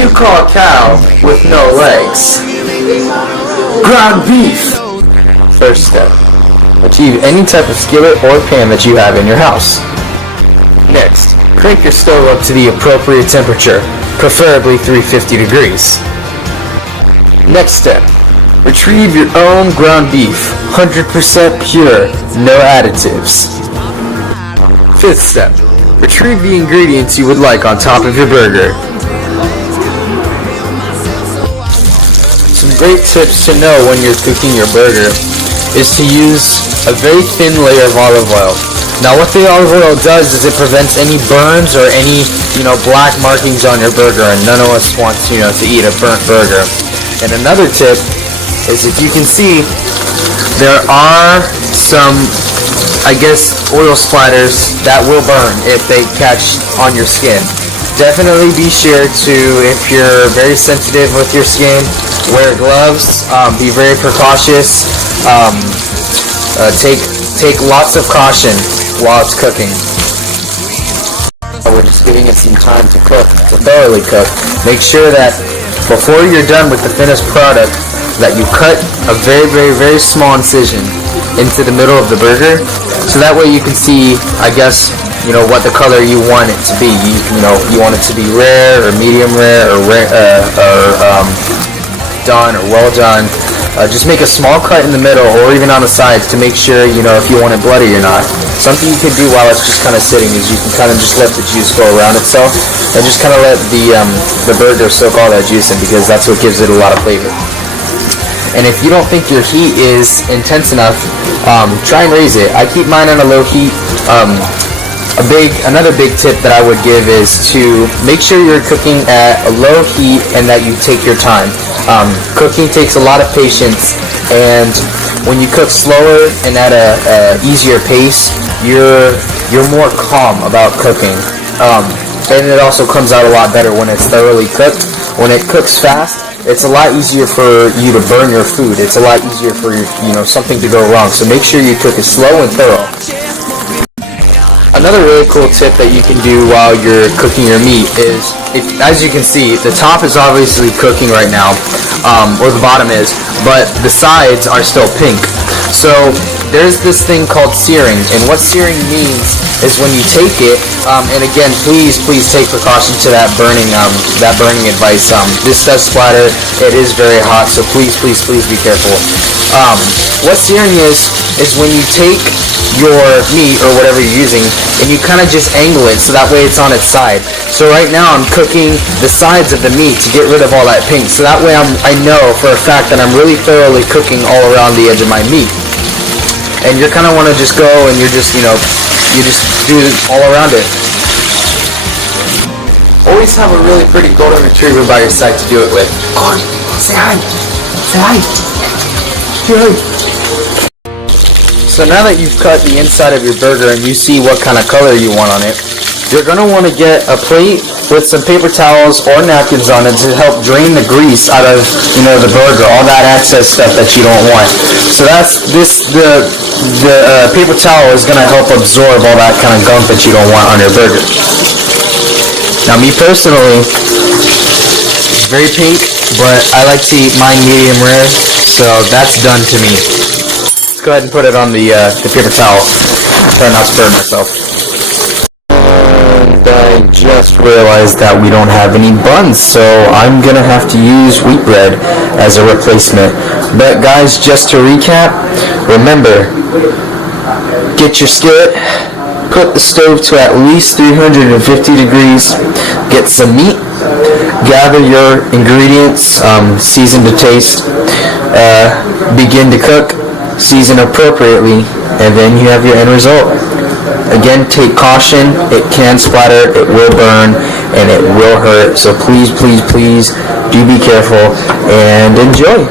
you call a cow with no legs? Ground beef. First step. Achieve any type of skillet or pan that you have in your house. Next, crank your stove up to the appropriate temperature, preferably 350 degrees. Next step. Retrieve your own ground beef, 100% pure, no additives. Fifth step. Retrieve the ingredients you would like on top of your burger. Some great tips to know when you're cooking your burger is to use a very thin layer of olive oil. Now what the olive oil does is it prevents any burns or any, black markings on your burger, and none of us want, to eat a burnt burger. And another tip is, if you can see, there are some, oil splatters that will burn if they catch on your skin. Definitely be sure to, if you're very sensitive with your skin, wear gloves, be very precautious, take lots of caution while it's cooking. We're just giving it some time to cook, to thoroughly cook. Make sure that before you're done with the finished product, that you cut a very, very, very small incision into the middle of the burger, so that way you can see, what the color you want it to be. You want it to be rare or medium rare or done or well done. Just make a small cut in the middle or even on the sides to make sure if you want it bloody or not. Something you can do while it's just kind of sitting is you can kind of just let the juice go around itself and just kind of let the burger soak all that juice in, because that's what gives it a lot of flavor. And if you don't think your heat is intense enough, try and raise it. I keep mine on a low heat. Another big tip that I would give is to make sure you're cooking at a low heat and that you take your time. Cooking takes a lot of patience, and when you cook slower and at a easier pace, you're more calm about cooking. And it also comes out a lot better when it's thoroughly cooked. When it cooks fast, it's a lot easier for you to burn your food. It's a lot easier for something to go wrong. So make sure you cook it slow and thorough. Another really cool tip that you can do while you're cooking your meat is, as you can see, the top is obviously cooking right now, or the bottom is, but the sides are still pink. So there's this thing called searing, and what searing means is when you take it, and again, please take precaution to that burning advice. This does splatter. It is very hot, so please be careful. What searing is when you take your meat or whatever you're using and you kind of just angle it so that way it's on its side. So right now I'm cooking the sides of the meat to get rid of all that pink, so that way I know for a fact that I'm really thoroughly cooking all around the edge of my meat. And you're kind of want to just go and you just do it all around it. Always have a really pretty golden retriever by your side to do it with. Go on, say hi. Say hi. Say hi. So now that you've cut the inside of your burger and you see what kind of color you want on it, you're going to want to get a plate with some paper towels or napkins on it to help drain the grease out of, the burger, all that excess stuff that you don't want. So the paper towel is going to help absorb all that kind of gunk that you don't want on your burger. Now me personally, it's very pink, but I like to eat mine medium rare, so that's done to me. Let's go ahead and put it on the paper towel. Try not to burn myself. And I just realized that we don't have any buns, so I'm gonna have to use wheat bread as a replacement. But guys, just to recap, remember, get your skillet, put the stove to at least 350 degrees, get some meat, gather your ingredients, season to taste, begin to cook, season appropriately, and then you have your end result. Again, take caution. It can splatter, it will burn, and it will hurt. So please do be careful and enjoy.